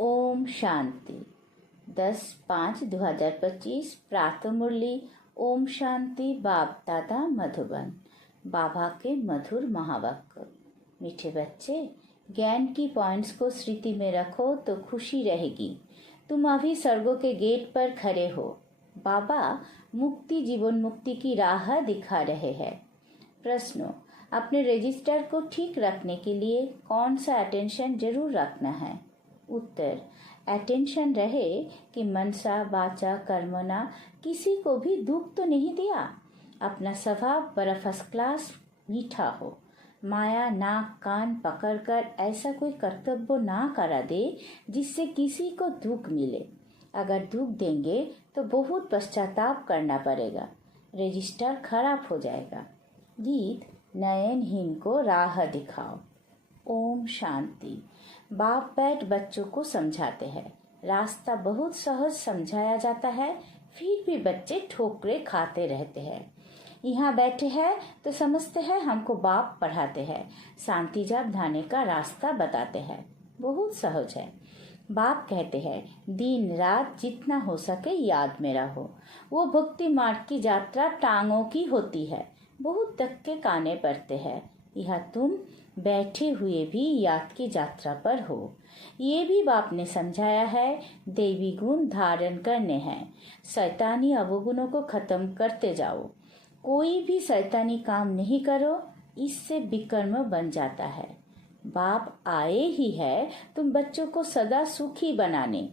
ओम शांति 10/5/2025 प्रातः मुरली। ओम शांति। बाप दादा मधुबन। बाबा के मधुर महावाक्य। मीठे बच्चे, ज्ञान की पॉइंट्स को स्मृति में रखो तो खुशी रहेगी। तुम अभी स्वर्गों के गेट पर खड़े हो। बाबा मुक्ति जीवन मुक्ति की राह दिखा रहे हैं। प्रश्नों, अपने रजिस्टर को ठीक रखने के लिए कौन सा अटेंशन जरूर रखना है? उत्तर, अटेंशन रहे कि मनसा वाचा कर्मना किसी को भी दुख तो नहीं दिया। अपना स्वभाव बड़ा फर्स्ट क्लास मीठा हो। माया नाक कान पकड़कर ऐसा कोई कर्तव्य ना करा दे जिससे किसी को दुख मिले। अगर दुख देंगे तो बहुत पश्चाताप करना पड़ेगा, रजिस्टर खराब हो जाएगा। गीत नयनहीन को राह दिखाओ। ओम शांति। बाप बैठ बच्चों को समझाते हैं। रास्ता बहुत सहज समझाया जाता है, फिर भी बच्चे ठोकरे खाते रहते हैं। यहाँ बैठे हैं तो समझते हैं हमको बाप पढ़ाते हैं, शांति जाप धाने का रास्ता बताते हैं। बहुत सहज है। बाप कहते हैं दिन रात जितना हो सके याद में रहो। वो भक्ति मार्ग की यात्रा टांगों की होती है, बहुत धक्के खाने पड़ते हैं। यह तुम बैठे हुए भी याद की यात्रा पर हो। ये भी बाप ने समझाया है, देवी गुण धारण करने हैं। शैतानी अवगुणों को खत्म करते जाओ। कोई भी शैतानी काम नहीं करो, इससे विकर्म बन जाता है। बाप आए ही है तुम बच्चों को सदा सुखी बनाने।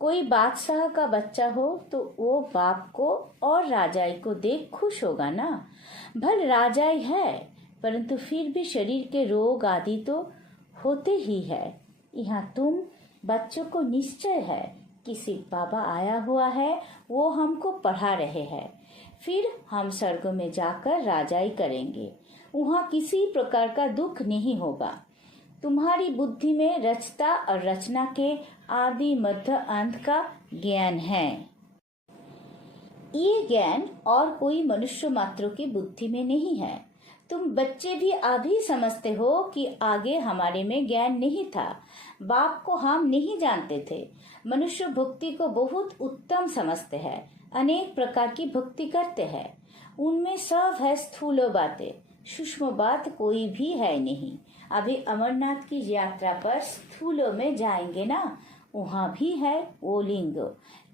कोई बादशाह का बच्चा हो तो वो बाप को और राजाई को देख खुश होगा ना। भल राजाई है, परंतु फिर भी शरीर के रोग आदि तो होते ही है। यहाँ तुम बच्चों को निश्चय है किसी बाबा आया हुआ है, वो हमको पढ़ा रहे हैं। फिर हम स्वर्ग में जाकर राजाई करेंगे। वहाँ किसी प्रकार का दुख नहीं होगा। तुम्हारी बुद्धि में रचता और रचना के आदि मध्य अंत का ज्ञान है। ये ज्ञान और कोई मनुष्य मात्र की बुद्धि में नहीं है। तुम बच्चे भी अभी समझते हो कि आगे हमारे में ज्ञान नहीं था। बाप को हम नहीं जानते थे। मनुष्य भक्ति को बहुत उत्तम समझते हैं, अनेक प्रकार की भक्ति करते हैं। उनमें सब है स्थूल बातें, सूक्ष्म बात कोई भी है नहीं। अभी अमरनाथ की यात्रा पर स्थूलों में जाएंगे ना, वहाँ भी है वो लिंग।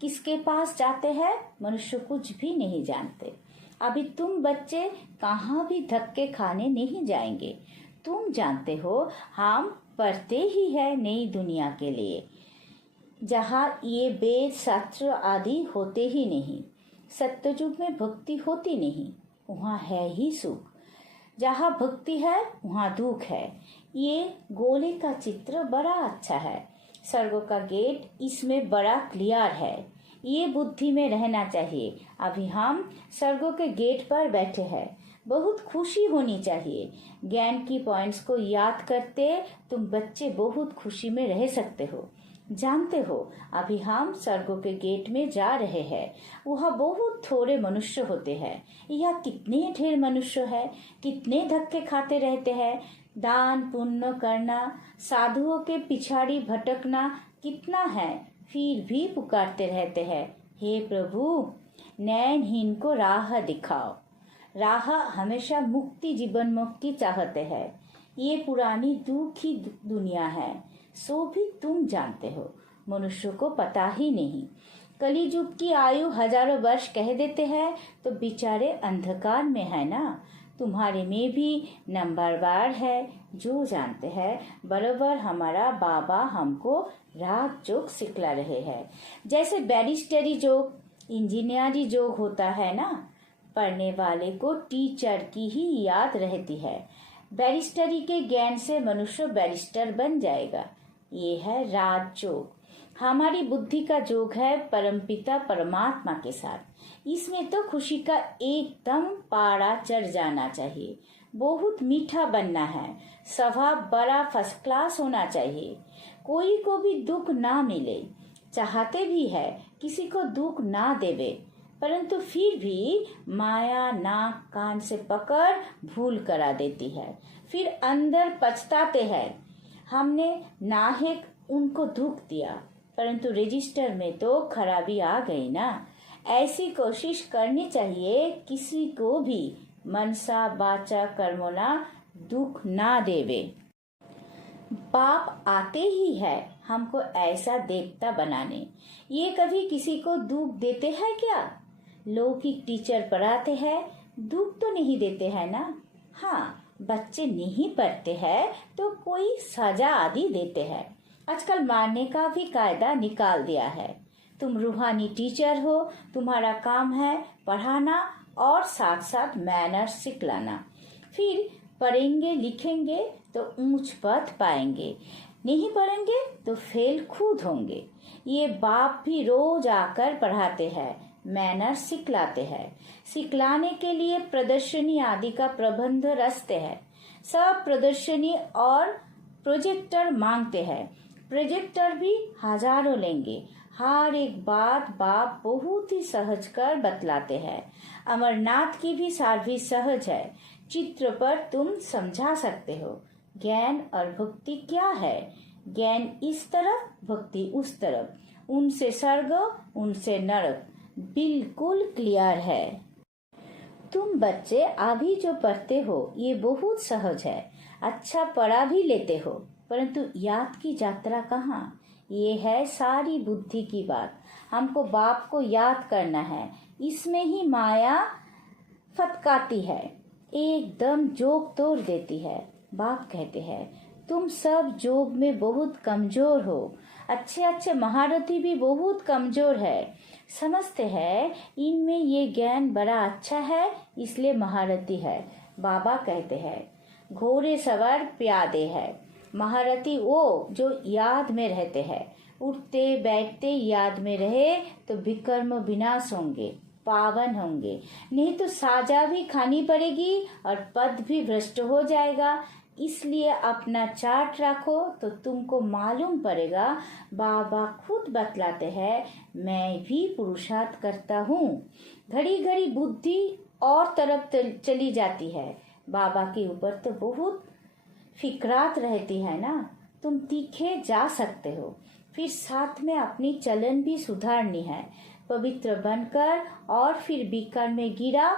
किसके पास जाते हैं मनुष्य कुछ भी नहीं जानते। अभी तुम बच्चे कहाँ भी धक्के खाने नहीं जाएंगे। तुम जानते हो हम पढ़ते ही है नई दुनिया के लिए, जहाँ ये वेद शास्त्र आदि होते ही नहीं। सत्ययुग में भक्ति होती नहीं, वहाँ है ही सुख। जहाँ भक्ति है वहाँ दुख है। ये गोले का चित्र बड़ा अच्छा है। स्वर्ग का गेट इसमें बड़ा क्लियर है। ये बुद्धि में रहना चाहिए। अभी हम स्वर्गों के गेट पर बैठे हैं, बहुत खुशी होनी चाहिए। ज्ञान की पॉइंट्स को याद करते तुम बच्चे बहुत खुशी में रह सकते हो। जानते हो अभी हम स्वर्गों के गेट में जा रहे हैं। वहाँ बहुत थोड़े मनुष्य होते हैं। यह कितने ढेर मनुष्य है, कितने धक्के खाते रहते हैं। दान पुण्य करना, साधुओं के पिछाड़ी भटकना कितना है, फिर भी पुकारते रहते हैं, हे प्रभु नयनहीन को राह दिखाओ। राह हमेशा मुक्ति जीवन मुक्ति चाहते हैं। ये पुरानी दुखी दुनिया है, सो भी तुम जानते हो, मनुष्य को पता ही नहीं। कलियुग की आयु हजारों वर्ष कह देते हैं तो बेचारे अंधकार में है ना। तुम्हारे में भी नंबरवार है जो जानते हैं। बराबर हमारा बाबा हमको राग जोग सिखला रहे हैं। जैसे बैरिस्टरी जोग, इंजीनियरी जोग होता है ना, पढ़ने वाले को टीचर की ही याद रहती है। बैरिस्टरी के ज्ञान से मनुष्य बैरिस्टर बन जाएगा। ये है राजयोग। हमारी बुद्धि का जोग है परमपिता परमात्मा के साथ। इसमें तो खुशी का एकदम पारा चढ़ जाना चाहिए। बहुत मीठा बनना है। स्वभाव बड़ा फर्स्ट क्लास होना चाहिए। कोई को भी दुख ना मिले। चाहते भी है किसी को दुख ना देवे, परंतु फिर भी माया नाक कान से पकड़ भूल करा देती है। फिर अंदर पछताते हैं, हमने नाहक उनको दुख दिया, परंतु रजिस्टर में तो खराबी आ गई ना। ऐसी कोशिश करनी चाहिए किसी को भी मनसा वाचा कर्मणा दुख ना देवे। बाप आते ही है हमको ऐसा देवता बनाने, ये कभी किसी को दुख देते हैं क्या? लौकिक टीचर पढ़ाते हैं, दुख तो नहीं देते हैं ना। हाँ, बच्चे नहीं पढ़ते हैं तो कोई सजा आदि देते हैं। आजकल मारने का भी कायदा निकाल दिया है। तुम रूहानी टीचर हो, तुम्हारा काम है पढ़ाना और साथ साथ मैनर्स सिखलाना। फिर पढ़ेंगे लिखेंगे तो ऊंच पद पाएंगे, नहीं पढ़ेंगे तो फेल खुद होंगे। ये बाप भी रोज आकर पढ़ाते हैं, मैनर्स सिखलाते हैं। सिखलाने के लिए प्रदर्शनी आदि का प्रबंध रचते हैं। सब प्रदर्शनी और प्रोजेक्टर मांगते हैं। प्रोजेक्टर भी हजारों लेंगे। हर एक बात बाप बहुत ही सहज कर बतलाते हैं। अमरनाथ की भी सर्विस सहज है। चित्र पर तुम समझा सकते हो ज्ञान और भक्ति क्या है। ज्ञान इस तरफ, भक्ति उस तरफ, उनसे स्वर्ग उनसे नरक, बिल्कुल क्लियर है। तुम बच्चे अभी जो पढ़ते हो ये बहुत सहज है, अच्छा पढ़ा भी लेते हो, परंतु याद की यात्रा कहाँ? ये है सारी बुद्धि की बात। हमको बाप को याद करना है, इसमें ही माया फटकाती है, एकदम जोग तोड़ देती है। बाप कहते हैं तुम सब जोग में बहुत कमजोर हो, अच्छे अच्छे महारथी भी बहुत कमजोर है। समझते हैं इनमें ये ज्ञान बड़ा अच्छा है इसलिए महारथी है। बाबा कहते हैं घोड़े सवार प्यादे है, महारथी वो जो याद में रहते हैं। उठते बैठते याद में रहे तो विकर्म विनाश होंगे, पावन होंगे, नहीं तो साजा भी खानी पड़ेगी और पद भी भ्रष्ट हो जाएगा। इसलिए अपना चार्ट रखो तो तुमको मालूम पड़ेगा। बाबा खुद बतलाते हैं मैं भी पुरुषार्थ करता हूँ। घड़ी घड़ी बुद्धि और तरफ चली जाती है। बाबा के ऊपर तो बहुत फिक्रात रहती है ना। तुम तीखे जा सकते हो, फिर साथ में अपनी चलन भी सुधारनी है। पवित्र बनकर और फिर बीकर में गिरा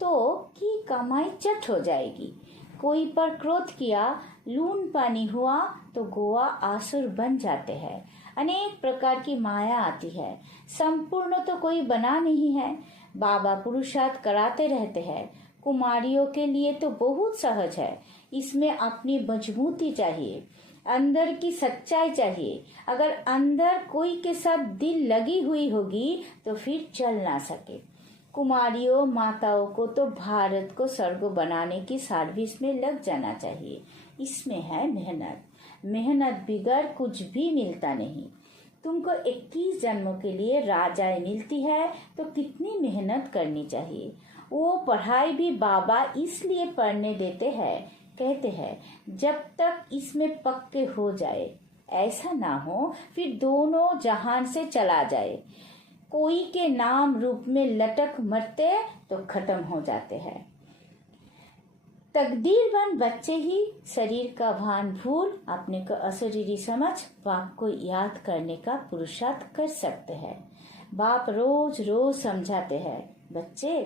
तो की कमाई चट हो जाएगी। कोई पर क्रोध किया, लून पानी हुआ तो गोवा आसुर बन जाते हैं। अनेक प्रकार की माया आती है, संपूर्ण तो कोई बना नहीं है। बाबा पुरुषार्थ कराते रहते हैं। कुमारियों के लिए तो बहुत सहज है, इसमें अपनी मजबूती चाहिए, अंदर की सच्चाई चाहिए। अगर अंदर कोई के साथ दिल लगी हुई होगी तो फिर चल ना सके। कुमारियों माताओं को तो भारत को स्वर्ग बनाने की सर्विस में लग जाना चाहिए। इसमें है मेहनत, मेहनत बिगड़ कुछ भी मिलता नहीं। तुमको 21 जन्मों के लिए राजाएं मिलती है तो कितनी मेहनत करनी चाहिए। वो पढ़ाई भी बाबा इसलिए पढ़ने देते हैं, कहते हैं जब तक इसमें पक्के हो जाए, ऐसा ना हो फिर दोनों जहान से चला जाए। कोई के नाम रूप में लटक मरते तो खत्म हो जाते हैं। तकदीरवान बच्चे ही शरीर का भान भूल अपने को अशरीरी समझ बाप को याद करने का पुरुषार्थ कर सकते हैं। बाप रोज रोज समझाते हैं बच्चे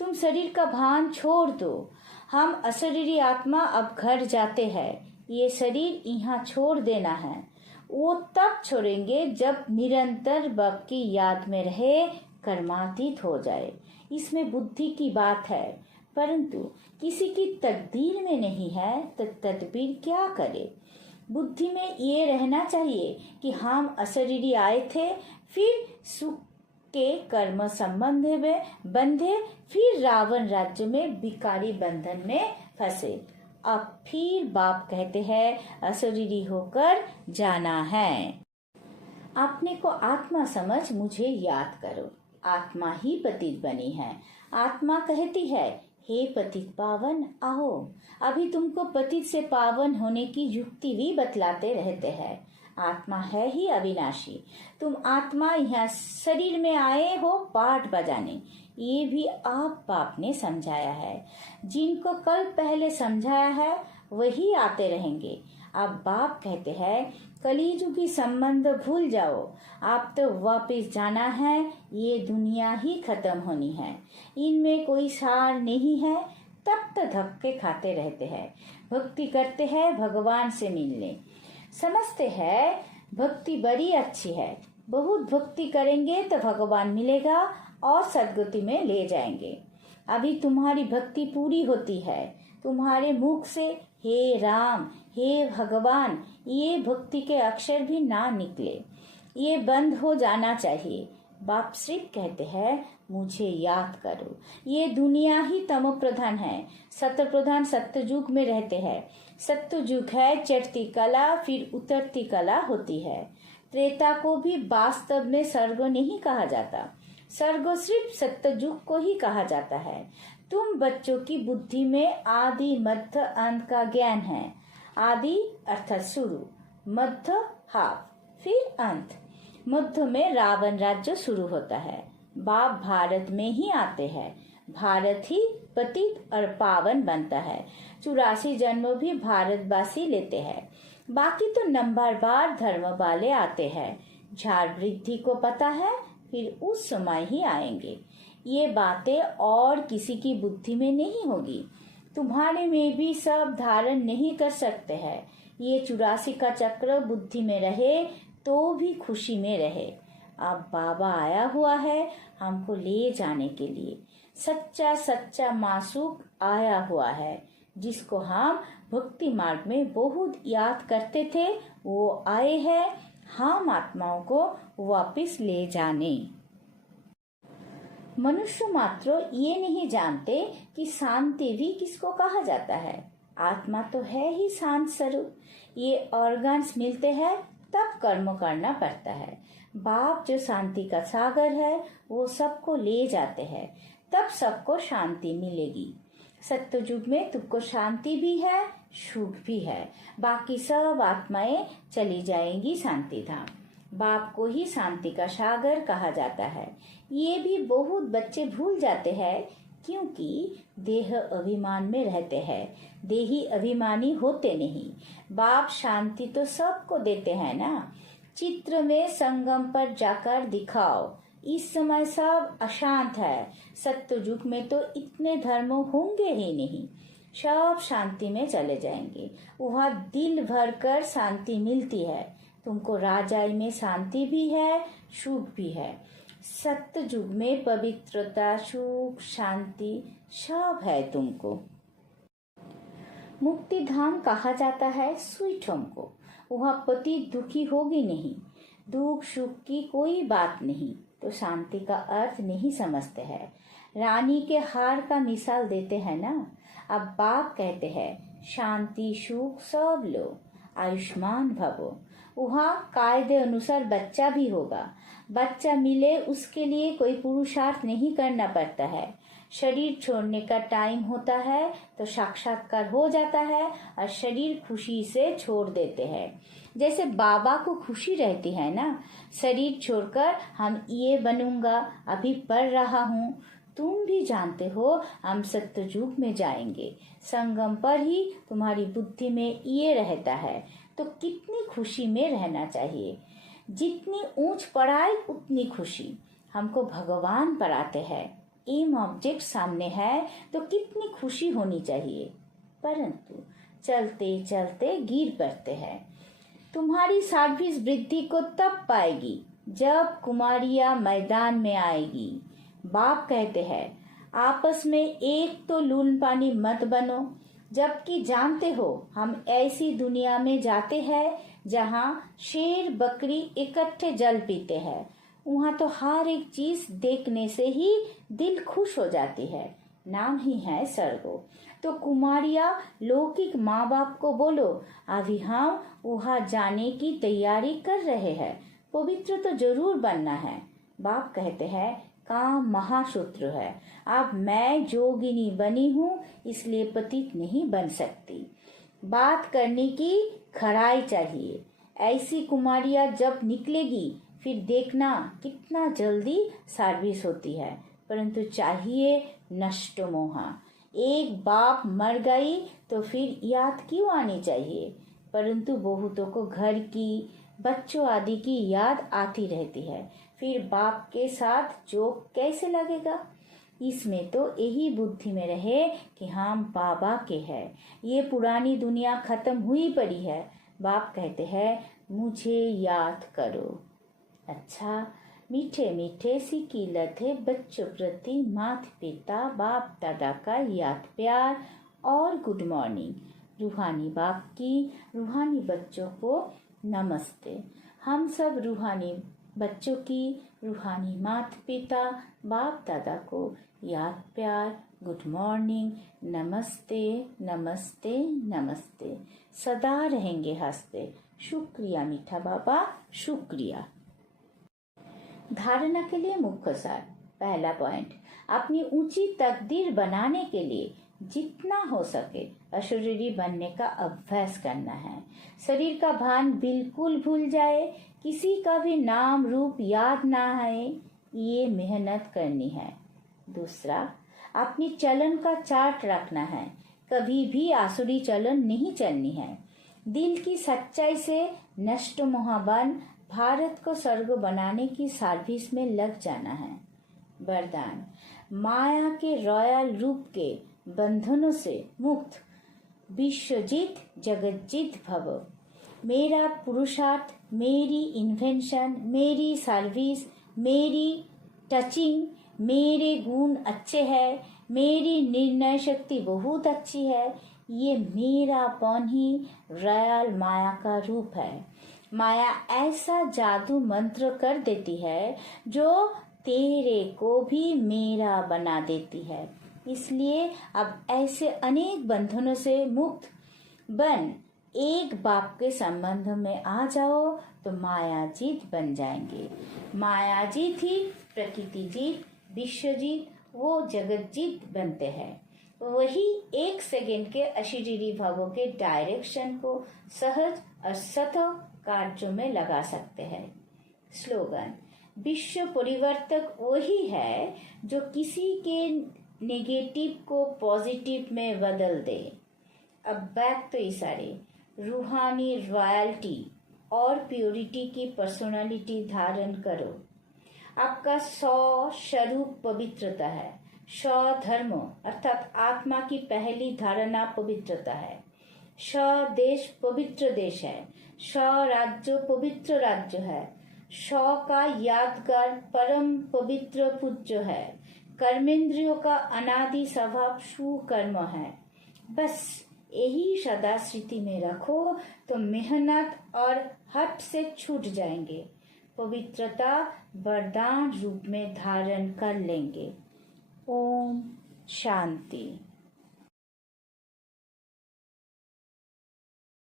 तुम शरीर का भान छोड़ दो, हम अशरीरी आत्मा अब घर जाते हैं, ये शरीर यहाँ छोड़ देना है। वो तब छोड़ेंगे जब निरंतर बाप की याद में रहे, कर्मातीत हो जाए। इसमें बुद्धि की बात है, परंतु किसी की तकदीर में नहीं है तो तदबीर क्या करे। बुद्धि में ये रहना चाहिए कि हम अशरीरी आए थे, फिर सुख के कर्म संबंध में बंधे, फिर रावण राज्य में भिखारी बंधन में फंसे। अब फिर बाप कहते हैं अशरीरी होकर जाना है। अपने को आत्मा समझ मुझे याद करो। आत्मा ही पतित बनी है। आत्मा कहती है हे पतित पावन आओ। अभी तुमको पतित से पावन होने की युक्ति भी बतलाते रहते हैं। आत्मा है ही अविनाशी। तुम आत्मा यहाँ शरीर में आए हो पाठ बजाने, ये भी आप बाप ने समझाया है। जिनको कल पहले समझाया है वही आते रहेंगे। अब बाप कहते हैं कलिजुगी संबंध भूल जाओ, आप तो वापस जाना है, ये दुनिया ही खत्म होनी है, इनमें कोई सार नहीं है। तब तो धक्के खाते रहते हैं, भक्ति करते हैं भगवान से मिलने, समझते हैं भक्ति बड़ी अच्छी है, बहुत भक्ति करेंगे तो भगवान मिलेगा और सदगति में ले जाएंगे। अभी तुम्हारी भक्ति पूरी होती है, तुम्हारे मुख से हे राम हे भगवान ये भक्ति के अक्षर भी ना निकले, ये बंद हो जाना चाहिए। बाप सिर्फ कहते हैं मुझे याद करो। ये दुनिया ही तमो प्रधान है, सत्य प्रधान सत्ययुग में रहते हैं। सत्ययुग है चढ़ती कला, फिर उतरती कला होती है। त्रेता को भी वास्तव में स्वर्ग नहीं कहा जाता, स्वर्ग सिर्फ सत्ययुग को ही कहा जाता है। तुम बच्चों की बुद्धि में आदि मध्य अंत का ज्ञान है। आदि अर्थात शुरू, मध्य हाफ, फिर अंत। मध्य में रावण राज्य शुरू होता है। बाप भारत में ही आते हैं, भारत ही पतित और पावन बनता है। 84 जन्म भी भारतवासी लेते हैं, बाकी तो नंबर बार धर्म वाले आते हैं। झाड़ वृद्धि को पता है, फिर उस समय ही आएंगे। ये बातें और किसी की बुद्धि में नहीं होगी, तुम्हारे में भी सब धारण नहीं कर सकते हैं। ये 84 का चक्र बुद्धि में रहे तो भी खुशी में रहे। अब बाबा आया हुआ है हमको ले जाने के लिए, सच्चा सच्चा मासूक आया हुआ है, जिसको हम भक्ति मार्ग में बहुत याद करते थे, वो आए हैं हम आत्माओं को वापस ले जाने। मनुष्य मात्र ये नहीं जानते कि शांति भी किसको कहा जाता है। आत्मा तो है ही शांत स्वरूप। ये ऑर्गन्स मिलते हैं तब कर्म करना पड़ता है। बाप जो शांति का सागर है वो सबको ले जाते हैं, तब सबको शांति मिलेगी। सत्ययुग में तुमको शांति भी है, सुख भी है, बाकी सब आत्माएं चली जाएंगी शांति धाम। बाप को ही शांति का सागर कहा जाता है। ये भी बहुत बच्चे भूल जाते हैं, क्योंकि देह अभिमान में रहते हैं, देही अभिमानी होते नहीं। बाप शांति तो सबको देते हैं ना। चित्र में संगम पर जाकर दिखाओ, इस समय सब अशांत है। सत्ययुग में तो इतने धर्म होंगे ही नहीं, सब शांति में चले जाएंगे। वहाँ दिल भर कर शांति मिलती है। तुमको राजाई में शांति भी है, सुख भी है। सत्ययुग में पवित्रता, सुख, शांति सब है तुमको। मुक्ति धाम कहा जाता है स्वीट होम को। वहाँ पति दुखी होगी नहीं, दुख सुख की कोई बात नहीं, तो शांति का अर्थ नहीं समझते हैं। रानी के हार का मिसाल देते हैं ना। अब बाप कहते हैं शांति सुख सब लो, आयुष्मान भवो। वहाँ कायदे अनुसार बच्चा भी होगा। बच्चा मिले उसके लिए कोई पुरुषार्थ नहीं करना पड़ता है। शरीर छोड़ने का टाइम होता है तो साक्षात्कार हो जाता है और शरीर खुशी से छोड़ देते हैं। जैसे बाबा को खुशी रहती है ना, शरीर छोड़कर हम ये बनूंगा, अभी पढ़ रहा हूँ। तुम भी जानते हो हम सत्ययुग में जाएंगे, संगम पर ही तुम्हारी बुद्धि में ये रहता है, तो कितनी खुशी में रहना चाहिए। जितनी ऊंच पढ़ाई उतनी खुशी। हमको भगवान पढ़ाते हैं, एम ऑब्जेक्ट सामने है तो कितनी खुशी होनी चाहिए, परंतु चलते चलते गिर पड़ते हैं। तुम्हारी सर्विस वृद्धि को तब पाएगी जब कुमारियां मैदान में आएगी। बाप कहते हैं आपस में एक तो लून पानी मत बनो, जबकि जानते हो हम ऐसी दुनिया में जाते हैं जहाँ शेर बकरी इकट्ठे जल पीते हैं। वहाँ तो हर एक चीज देखने से ही दिल खुश हो जाती है। नाम ही है स्वर्ग। तो कुमारिया लौकिक माँ बाप को बोलो अभी हम वहाँ जाने की तैयारी कर रहे हैं, पवित्र तो जरूर बनना है। बाप कहते हैं काम महासूत्र है। अब मैं जोगिनी बनी हूँ इसलिए पतित नहीं बन सकती। बात करने की खराई चाहिए। ऐसी कुमारिया जब निकलेगी फिर देखना कितना जल्दी सर्विस होती है, परंतु चाहिए नष्ट मोहा। एक बाप मर गई तो फिर याद क्यों आनी चाहिए। परंतु बहुतों को घर की, बच्चों आदि की याद आती रहती है। फिर बाप के साथ जोक कैसे लगेगा? इसमें तो यही बुद्धि में रहे कि हम बाबा के हैं, ये पुरानी दुनिया खत्म हुई पड़ी है। बाप कहते हैं मुझे याद करो। अच्छा, मीठे मीठे सी कीलत है बच्चों प्रति माता पिता बाप दादा का याद प्यार और गुड मॉर्निंग। रूहानी बाप की रूहानी बच्चों को नमस्ते। हम सब रूहानी बच्चों की रूहानी माता पिता बाप दादा को याद प्यार गुड मॉर्निंग, नमस्ते नमस्ते नमस्ते। सदा रहेंगे हंसते। शुक्रिया मीठा बाबा, शुक्रिया। धारणा के लिए मुख्य सार। पहला पॉइंट, अपनी ऊंची तकदीर बनाने के लिए जितना हो सके अशरीरी बनने का अभ्यास करना है। शरीर का भान बिल्कुल भूल जाए, किसी का भी नाम रूप याद ना आए, ये मेहनत करनी है। दूसरा, अपनी चलन का चार्ट रखना है, कभी भी आसुरी चलन नहीं चलनी है। दिल की सच्चाई से नष्ट मोहबन भारत को स्वर्ग बनाने की सर्विस में लग जाना है। वरदान, माया के रॉयल रूप के बंधनों से मुक्त विश्वजीत जगतजीत भव। मेरा पुरुषार्थ, मेरी इन्वेंशन, मेरी सर्विस, मेरी टचिंग, मेरे गुण अच्छे हैं, मेरी निर्णय शक्ति बहुत अच्छी है, ये मेरापन ही रॉयल माया का रूप है। माया ऐसा जादू मंत्र कर देती है जो तेरे को भी मेरा बना देती है। इसलिए अब ऐसे अनेक बंधनों से मुक्त बन एक बाप के संबंध में आ जाओ तो माया जीत बन जाएंगे। माया जीत ही प्रकृति जीत, विश्व जीत, वो जगत जीत बनते हैं। वही एक सेकंड के अशरीरी भावों के डायरेक्शन को सहज और सतह कार्यों में लगा सकते हैं। स्लोगन, विश्व परिवर्तक वही है जो किसी के नेगेटिव को पॉजिटिव में बदल दे। अब बैक तो इशारे, रूहानी रॉयल्टी और प्योरिटी की पर्सनालिटी धारण करो। आपका स्वरूप पवित्रता है। स्वधर्म अर्थात आत्मा की पहली धारणा पवित्रता है। स्वदेश पवित्र देश है। स्वराज्य पवित्र राज्य है। स्व का यादगार परम पवित्र पूज्य है। कर्मेंद्रियों का अनादि स्वभाव सुकर्म है। बस यही सदा स्मृति में रखो तो मेहनत और हट से छूट जाएंगे। पवित्रता वरदान रूप में धारण कर लेंगे। ओम शांति।